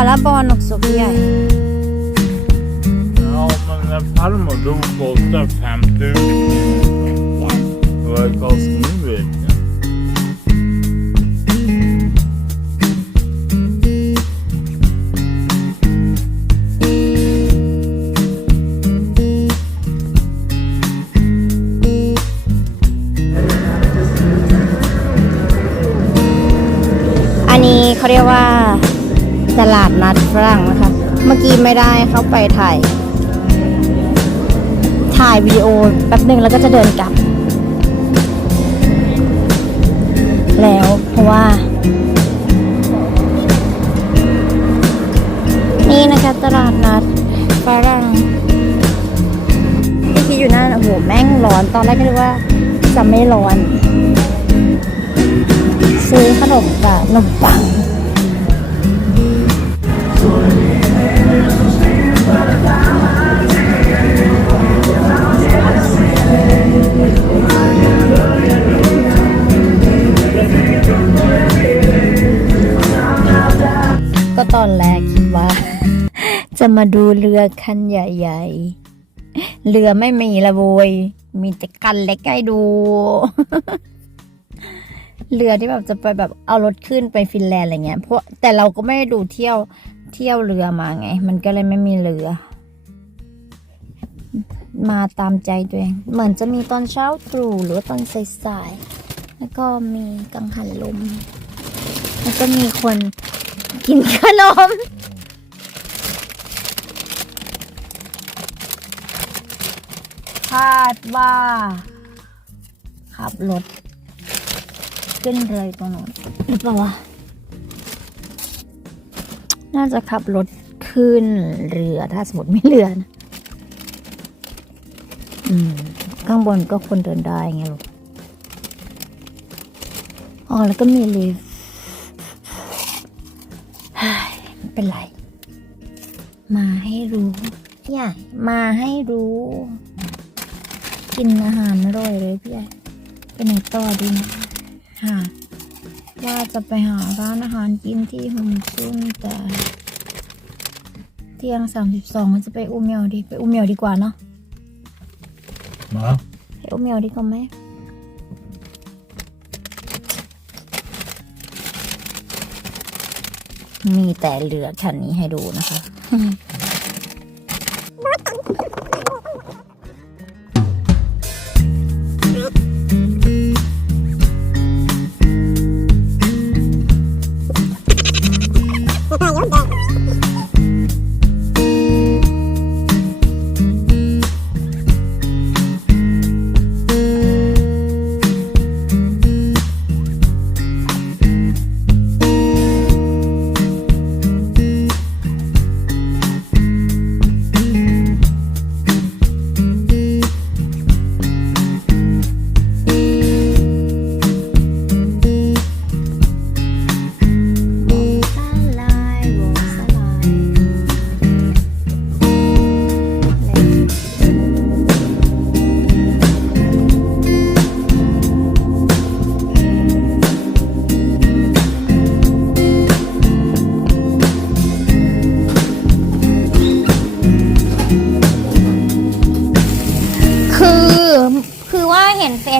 alla barn också få göra. Ja, men när farmor dog 85 000. Vad kostar? ดฝรั่งนะคะ เมื่อกี้ไม่ได้เข้าไปถ่าย ถ่ายวิดีโอแป๊บหนึ่งแล้วก็จะเดินกลับ แล้วเพราะว่า นี่นะคะตลาดนัดฝรั่งที่คิดอยู่นั่นโอ้โหแม่งร้อนตอนแรกก็นึกว่าจะไม่ร้อน ซื้อขนมกับขนมปัง ก็ตอนแรกคิดว่า จะมาดูเรือคันใหญ่ ๆ เรือไม่มีละโวยมีแต่คันเล็กให้ดู เรือที่แบบจะไปแบบเอารถขึ้นไปฟินแลนด์อะไรเงี้ยเพราะแต่เราก็ไม่ได้ดูเที่ยว เที่ยวเรือมาไง มันก็เลยไม่มีเรือ มาตามใจตัวเอง เหมือนจะมีตอนเช้าตรู่หรือตอนสายๆแล้วก็มีกังหันลม แล้วก็มีคนกินขนมคาดว่า ขับรถ ขึ้นเลยตรงนู้นหรือเปล่าวะ น่าจะขับรถขึ้นเรือถ้าสมมติไม่เรือนะอืม ข้างบนก็คนเดินได้ไงลูกอ๋อแล้วก็มีลิฟต์ไม่เป็นไร มาให้รู้พี่ใหญ่มาให้รู้ กินอาหารอร่อยเลยพี่ใหญ่ไปไหนต่อดีนะหา ว่าจะไปหาร้านอาหารกินที่หงซุนแต่เที่ยงสามสิบสองจะไปอูเมียวดีไปอูเมียวดีกว่าเนาะ Va? ไปอูเมียวดีกว่าไหมมีแต่เรือคันนี้ให้ดูนะคะ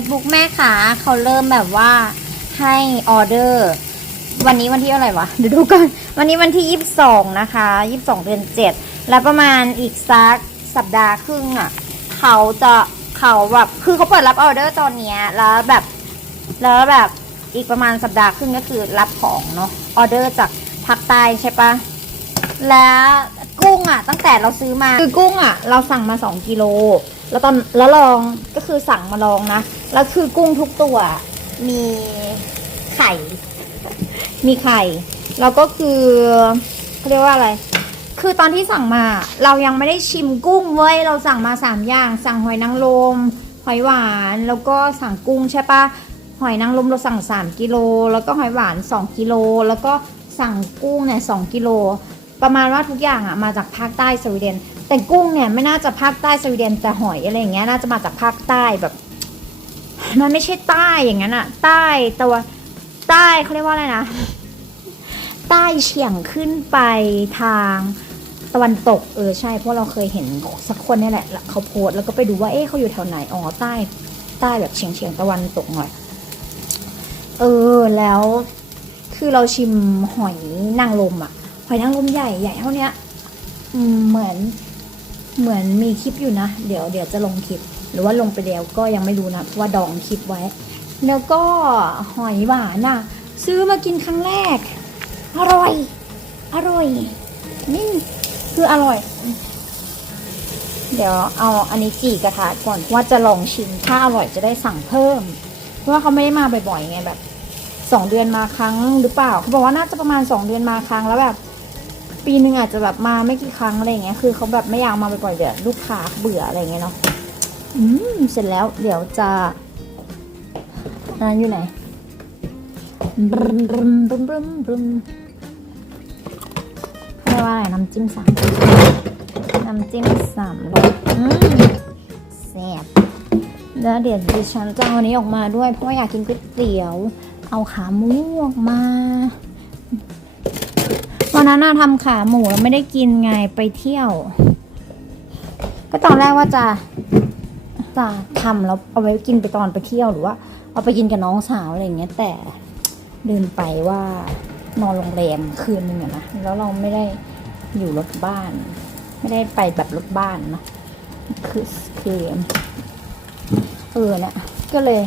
Facebook แม่ขาเขาเริ่มแบบว่าให้ออเดอร์ วันนี้วันที่อะไรวะเดี๋ยวดูก่อนวันนี้วันที่ยี่สิบสองนะคะยี่สิบสองเดือนเจ็ดแล้วประมาณอีกสักสัปดาห์ครึ่งอะเขาจะเขาแบบคือเขาเปิดรับออเดอร์ตอนเนี้ยแล้วแบบแล้วแบบอีกประมาณสัปดาห์ครึ่งก็คือรับของเนาะออเดอร์จากภาคใต้ใช่ปะแล้วกุ้งอะ ตั้งแต่เราซื้อมาคือกุ้งอะ เราสั่งมาสองกิโล แล้วตอนแล้วลองก็คือสั่งมาลองนะ แล้วคือกุ้งทุกตัวมีไข่ มีไข่ แล้วก็คือเขาเรียกว่าอะไร คือตอนที่สั่งมาเรายังไม่ได้ชิมกุ้งเว้ย เราสั่งมาสามอย่าง สั่งหอยนางรม หอยหวาน แล้วก็สั่งกุ้งใช่ปะหอยนางรมเราสั่งสามกิโล แล้วก็หอยหวานสองกิโล แล้วก็สั่งกุ้งเนี่ยสองกิโล ประมาณว่าทุกอย่างอะมาจากภาคใต้สวีเดน แต่กุ้งเนี่ยไม่น่าจะภาคใต้สวีเดนแต่หอยอะไรอย่างเงี้ยน่าจะมาจากภาคใต้แบบ มันไม่ใช่ใต้อย่างนั้นอะใต้ต่ว่าใต้เขาเรียกว่าอะไรนะใต้เฉียงขึ้นไปทางตะวันตกเออใช่เพราะเราเคยเห็นสักคนเนี่ยแหละเขาโพสแล้วก็ไปดูว่าเอ๊ะเขาอยู่แถวไหนอ๋อใต้ใต้แบบเฉียงเฉียงตะวันตกหน่อย เออแล้วคือเราชิมหอยนางรมอะหอยนางรมใหญ่ใหญ่เท่านี้เหมือน เหมือนมีคลิปอยู่นะ เดี๋ยวเดี๋ยวจะลงคลิป หรือว่าลงไปแล้วก็ยังไม่รู้นะว่าดองคลิปไว้ แล้วก็หอยหวานน่ะ ซื้อมากินครั้งแรก อร่อย อร่อย นี่คืออร่อย เดี๋ยวเอาอันนี้จีกระทะก่อนว่าจะลองชิมถ้าอร่อยจะได้สั่งเพิ่ม เพราะว่าเขาไม่ได้มาบ่อยๆไงแบบสองเดือนมาครั้งหรือเปล่าเขาบอกว่าน่าจะประมาณสองเดือนมาครั้งแล้วแบบ ปีหนึ่งอาจจะแบบมาไม่กี่ครั้งอะไรเงี้ยคือเขาแบบไม่อยากมาบ่อยๆเดี๋ยวลูกค้าเบื่ออะไรเงี้ยเนาะอืมเสร็จแล้วเดี๋ยวจะอันนั้นอยู่ไหนบรึมบรึมบรึมบรึมบรึมเรียกว่าอะไรน้ำจิ้มสามน้ำจิ้มสามรสอืมแซ่บแล้วเดี๋ยวดิฉันจะเอาอันนี้ออกมาด้วยเพราะอยากกินก๋วยเตี๋ยว เอาขาหมูออกมา วันนั้นน่ะทำขาหมูไม่ได้กินไงไปเที่ยว ก็ตอนแรกว่าจะจะทำแล้วเอาไว้กินไปตอนไปเที่ยวหรือว่า เอาไปกินกับน้องสาวอะไรอย่างเงี้ย แต่ลืมไปว่านอนโรงแรมคืนนึงอะนะแล้วเราไม่ได้อยู่รถบ้าน ไม่ได้ไปแบบรถบ้านนะคือคือเออเนะก็เลย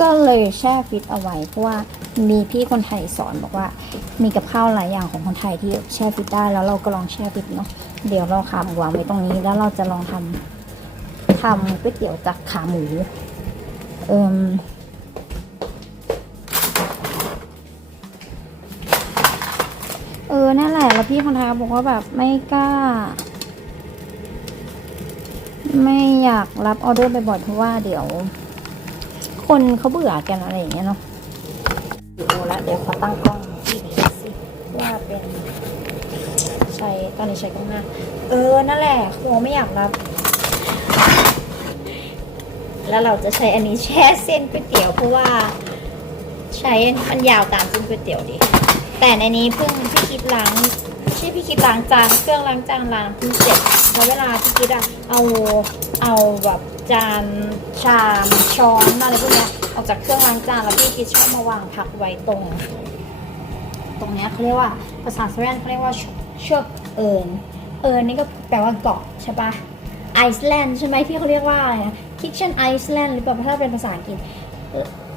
ก็เลยแช่ฟิตเอาไว้เพราะว่า มีพี่คนไทยสอนบอกว่า มีกับข้าวหลายอย่างของคนไทยที่แช่ฟิตได้แล้วเราก็ลองแช่ฟิตเนาะเดี๋ยวเราขามวางไว้ตรงนี้แล้วเราจะลองทำทำก๋วยเตี๋ยวจากขาหมูเอิมเออ นั่นแหละ แล้วพี่คนไทยเขาบอกว่าแบบไม่กล้า ไม่อยากรับออเดอร์บ่อยๆเพราะว่าเดี๋ยว คนเขาเบื่อกันอะไรอย่างเงี้ยเนาะ เดี๋ยวขอตั้งกล้องที่ดีสิว่าเป็นใช้ตอนนี้ใช้กล้องหน้า เออ นั่นแหละครูไม่อยากรับ แล้วเราจะใช้อันนี้แช่เส้นก๋วยเตี๋ยวเพราะว่าใช้มันยาวตามเส้นก๋วยเตี๋ยวดีแต่ในนี้เพิ่งพี่คิดล้างชื่อพี่คิดล้างจานเครื่องล้างจานล้างเพิ่งเสร็จแล้วเวลาพี่คิดอะเอาเอาแบบ จานชามช้อนอะไรพวกเนี้ยออกจากเครื่องล้างจานแล้วพี่คิดชอบมาวางพักไว้ตรง ตรงเนี้ยเขาเรียกว่าภาษาสวีเดนเขาเรียกว่าเชือกเอิญเอิญนี่ก็แปลว่าเกาะใช่ปะไอซ์แลนด์ใช่ไหมที่เขาเรียกว่าอะไรนะ kitchen Iceland หรือเปล่าถ้าเป็นภาษาอังกฤษ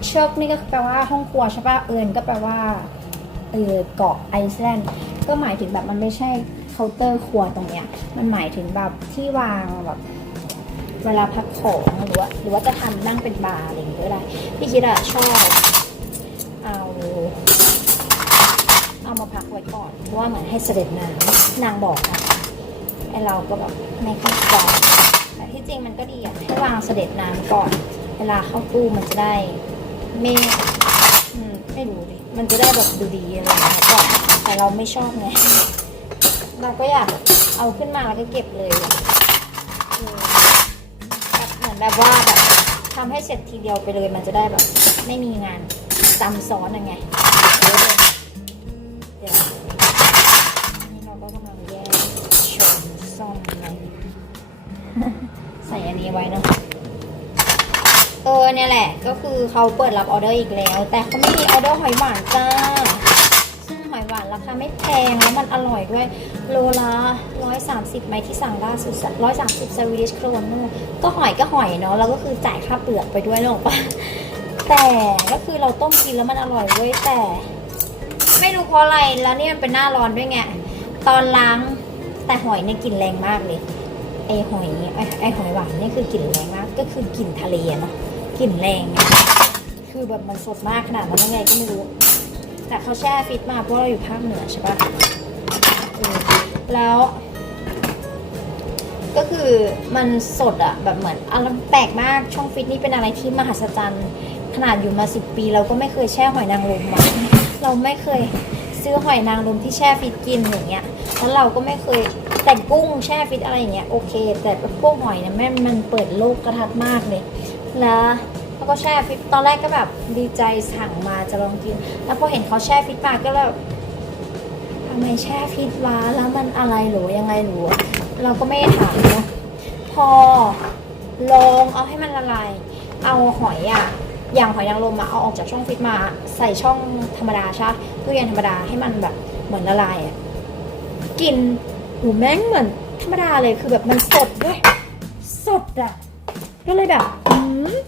เชือกนี่ก็แปลว่าห้องครัวใช่ปะเอิญก็แปลว่าเออเกาะไอซ์แลนด์ก็หมายถึงแบบมันไม่ใช่เคาน์เตอร์ครัวตรงเนี้ยมันหมายถึงแบบที่วางแบบ เวลาพักของหรือว่าหรือว่าจะทำนั่งเป็นบาร์อะไรอย่างเงี้ยก็ได้พี่คิดอะชอบเอาเอามาพักไว้ก่อนเพราะว่าเหมือนให้เสด็จน้ำนางบอกนะไอเราก็แบบไม่เข้าใจแต่ที่จริงมันก็ดีอะให้วางเสด็จน้ำก่อน เวลาเข้าตู้มันจะได้ไม่ไม่รู้ดิมันจะได้แบบดูดีอะไรอย่างเงี้ยก่อนแต่เราไม่ชอบไงเราก็อยากเอาขึ้นมาแล้วก็เก็บเลย แบบว่าแบบทำให้เสร็จทีเดียวไปเลยมันจะได้แบบ ไม่มีงานซ้ำซ้อนยังไงเยอยเดี๋ยวนี่เราก็กำลังแยกชมซ่อมอะไรใส่อันนี้ไว้เนะเออเนี่ยแหละ ก็คือเขาเปิดรับออเดอร์อีกแล้ว แต่เขาไม่มีออเดอร์หอยหวานจ้าซึ่งหอยหวานราคาไม่แพงแล้วมันอร่อยด้วย โลละ130ไหมที่สั่งล่าสุด130สวีดิชโครนก็หอยก็หอยเนาะแล้วก็คือจ่ายค่าเปลือกไปด้วยเนกอะปะแต่ก็คือเราต้มกินแล้วมันอร่อยเว้ยแต่ ไม่รู้เพราะอะไรแล้วนี่มันเป็นหน้าร้อนด้วยไงตอนล้างแต่หอยเนี่ยกลิ่นแรงมากเลยไอหอยไอไอหอยหวานเนี่ยคือกลิ่นแรงมาก ก็คือกลิ่นทะเลเนาะกลิ่นแรงคือแบบมันสดมากขนาดนั้นยังไงก็ไม่รู้แต่เขาแช่ฟิตมาเพราะเราอยู่ภาคเหนือใช่ปะ แล้ว ก็คือมันสดอะแบบเหมือนอารมณ์แปลกมากช่องฟิตนี่เป็นอะไรที่มหัศจรรย์ ขนาดอยู่มาสิบปี เราก็ไม่เคยแช่หอยนางรมมาเราไม่เคยซื้อหอยนางรมที่แช่ฟิตกินอย่างเงี้ยแล้วเราก็ไม่เคยแต่กุ้งแช่ฟิตอะไรอย่างเงี้ยโอเค แต่พวกหอยเนี่ยแม่มันเปิดโลกกระทัดมากเลยแล้วแล้วก็แช่ฟิตตอนแรกก็แบบดีใจสั่งมาจะลองกิน แล้วพอเห็นเขาแช่ฟิตมาก็แบบ ทำไมแช่ฟิตวะแล้วมันอะไรหรือยังไงหรือเราก็ไม่ถามเนะพอลองเอาให้มันละลาย เอาหอยอะอย่างหอยนางรมอะเอาออกจากช่องฟิตมาใส่ช่องธรรมดาใช่ตู้เย็นธรรมดาให้มันแบบเหมือนละลายอะกินหูแม่งเหมือนธรรมดาเลยคือแบบมันสดด้วย สดอะก็เลยแบบ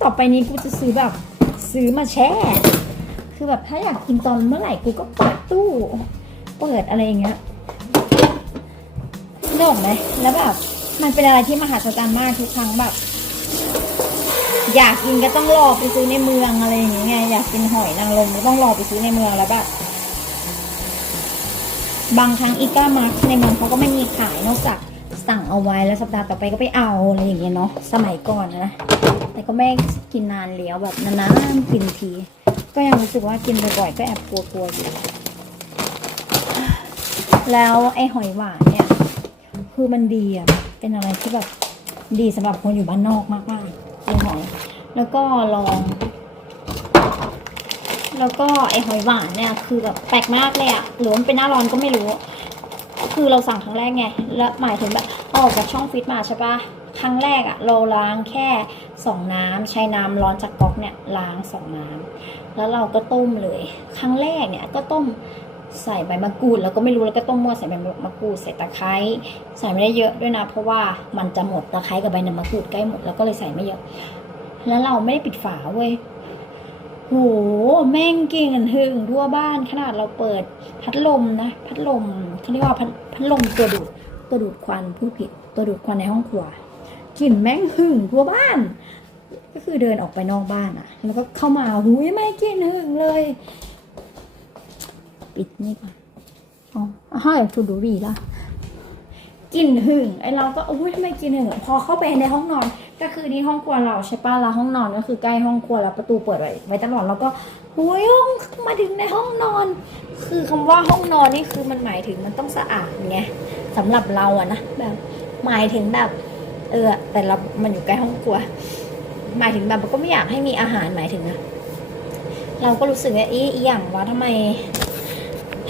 ต่อไปนี้กูจะซื้อแบบซื้อมาแช่ คือแบบถ้าอยากกินตอนเมื่อไหร่กูก็เปิดตู้ เปิดอะไรอย่างเงี้ยนึกออกไหมแล้วแบบมันเป็นอะไรที่มหัศจรรย์มากทุกครั้งแบบ อยากกินก็ต้องรอไปซื้อในเมืองอะไรอย่างเงี้ยอยากกินหอยนางรมก็ต้องรอไปซื้อในเมืองแล้วแบบบางครั้งอีก้ามาในเมืองเขาก็ไม่มีขายนอกจากสั่งเอาไว้แล้วสัปดาห์ต่อไปก็ไปเอาอะไรอย่างเงี้ยเนาะสมัยก่อนนะแต่ก็ไม่กินนานแล้วแบบนานๆกินที ก็ยังรู้สึกว่ากินบ่อยๆก็แอบกลัวๆอยู่ แล้วไอ้หอยหวานเนี่ย คือมันดีอะ เป็นอะไรที่แบบดีสำหรับคนอยู่บ้านนอกมากๆกินหอย แล้วก็ลอง แล้วก็ไอ้หอยหวานเนี่ย คือแบบแปลกมากเลยอะหรือมันเป็นหน้าร้อนก็ไม่รู้ คือเราสั่งครั้งแรกไง แล้วหมายถึงแบบออกจากช่องฟิตมาใช่ปะครั้งแรกอะเราล้างแค่สองน้ำใช้น้ำร้อนจากก๊อกเนี่ยล้างสองน้ำแล้วเราก็ต้มเลย ครั้งแรกเนี่ยก็ต้ม ใส่ใบมะกรูดแล้วก็ไม่รู้แล้วก็ต้มมั่วใส่ใบมะกรูดใส่ตะไคร้ใส่ไม่ได้เยอะด้วยนะ เพราะว่ามันจะหมดตะไคร้กับใบมะกรูดใกล้หมดแล้วก็เลยใส่ไม่เยอะ แล้วเราไม่ได้ปิดฝาเว้ยโหแม่งเก่งกันหึงทั่วบ้านขนาดเราเปิดพัดลมนะ พัดลมเขาเรียกว่าพัดพัดลมตัวดูดตัวดูดควันผู้ผิดตัวดูดควันในห้องครัวกลิ่นแม่งหึงทั่วบ้าน ก็คือเดินออกไปนอกบ้านอะแล้วก็เข้ามาหูยไม่กลิ่นหึงเลย ปิดนี่ก่อนอ๋อให้ทูดูรีละกลิ่นหึงไอเราก็อุ้ยทำไมกลิ่นหึงพอเข้าไปในห้องนอน ก็คือนี่ห้องครัวเราใช่ป่ะแล้วห้องนอนก็คือใกล้ห้องครัวแล้วประตูเปิดไว้ไว้ตลอดแล้วก็หุยห้องมาถึงในห้องนอน คือคำว่าห้องนอนนี่คือมันหมายถึงมันต้องสะอาดไงสำหรับเราอะนะแบบหมายถึงแบบ เออ แต่เรา มันอยู่ใกล้ห้องครัว หมายถึงแบบก็ไม่อยากให้มีอาหารหมายถึงนะเราก็รู้สึกว่าอีอีอย่างว่าทำไม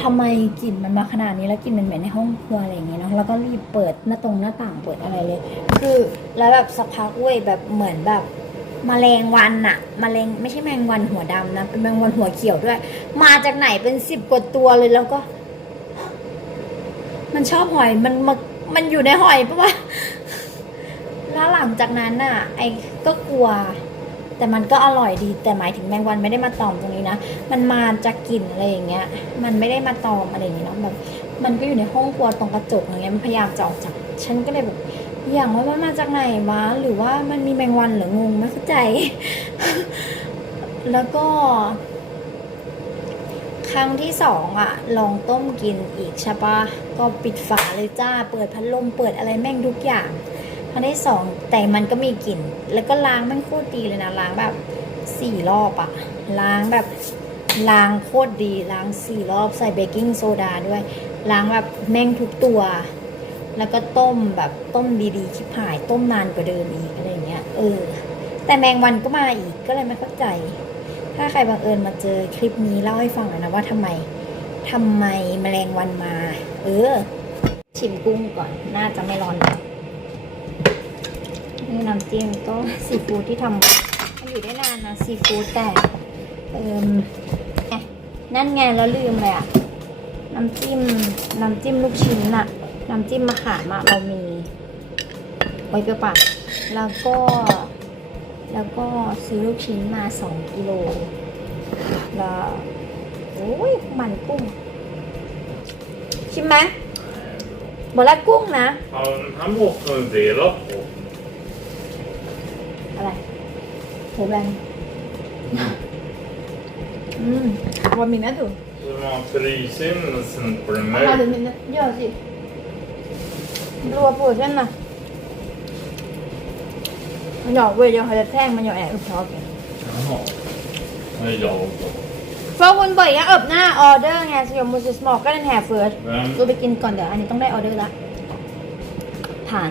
ทำไมกลิ่นมันมาขนาดนี้แล้วกลิ่นมันเหม็นในห้องครัวอะไรอย่างเงี้ยเนาะแล้วก็รีบเปิดหน้าตรงหน้าต่างเปิดอะไรเลย คือแล้วแบบสักพักเว้ยแบบเหมือนแบบมแมลงวันอะมแมลงไม่ใช่แมงวันหัวดำนะเป็นแมงวันหัวเขียวด้วย มาจากไหนเป็นสิบกว่าตัวเลยแล้วก็ มันชอบหอยมันมามันอยู่ในหอยปะวะแล้วหลังจากนั้นน่ะไอ้ก็กลัว แต่มันก็อร่อยดีแต่หมายถึงแมงวันไม่ได้มาตอมตรงนี้นะ มันมาจากกลิ่นอะไรอย่างเงี้ย มันไม่ได้มาตอมอะไรอย่างเงี้ยเนาะแบบมันก็อยู่ในห้องครัวตรงกระจกอย่างเงี้ยมันพยายามจะออกจากฉันก็เลยแบบอย่างว่ามันมาจากไหนวะหรือว่ามันมีแมงวันหรืองงไม่เข้าใจ แล้วก็ ครั้งที่สองอะลองต้มกินอีกใช่ปะก็ปิดฝาเลยจ้า เปิดพัดลมเปิดอะไรแม่งทุกอย่าง ครั้งที่สองแต่มันก็มีกลิ่น แล้วก็ล้างแม่งโคตรดีเลยนะล้างแบบสี่รอบอะล้างแบบล้างโคตรดีล้างสี่รอบใส่เบกกิ้งโซดาด้วย ล้างแบบแม่งทุกตัว แล้วก็ต้มแบบต้มดีๆชิบหายต้มนานกว่าเดิมอีกอะไรเงี้ยเออ แต่แมงวันก็มาอีกก็เลยไม่เข้าใจ ถ้าใครบังเอิญมาเจอคลิปนี้เล่าให้ฟังหน่อยนะว่าทำไมทำไมแมลงวันมา เออ ชิมกุ้งก่อนน่าจะไม่ร้อนแล้ว นี่น้ำจิ้มก็ซีฟู้ดที่ทำมันอยู่ได้นานนะซีฟู้ดแต่เออไงนั่นไงแล้วลืมเลยอะน้ำจิ้มน้ำจิ้มลูกชิ้นอะน้ำจิ้มมะขามอะเรามีไว้เปรี้ยวปาแล้วก็ แล้วก็ซื้อลูกชิ้นมาสองกิโลแล้วโอ้ยมันกุ้งชิมไหมบอกแล้วกุ้งนะ Har han måste dela på. อะไร โหแบงอืมวันมีแม่ถูก Så man frisinnelsen på den เรา här. ถึงมีเยอะสิรัวปวดเส้นน่ะมันหยอกเว้ยเดี๋ยวเขาจะแท่งมันหยอกแอบชอบเนี่ย Jaha. Men jag då? เพราะคุณบอกอย่างเอิบหน้าออเดอร์ไงสยมมูสสมอกก็เล่นแฮร์เฟิร์ส Vem? กูไปกินก่อนเดี๋ยวอันนี้ต้องได้ออเดอร์ละผ่าน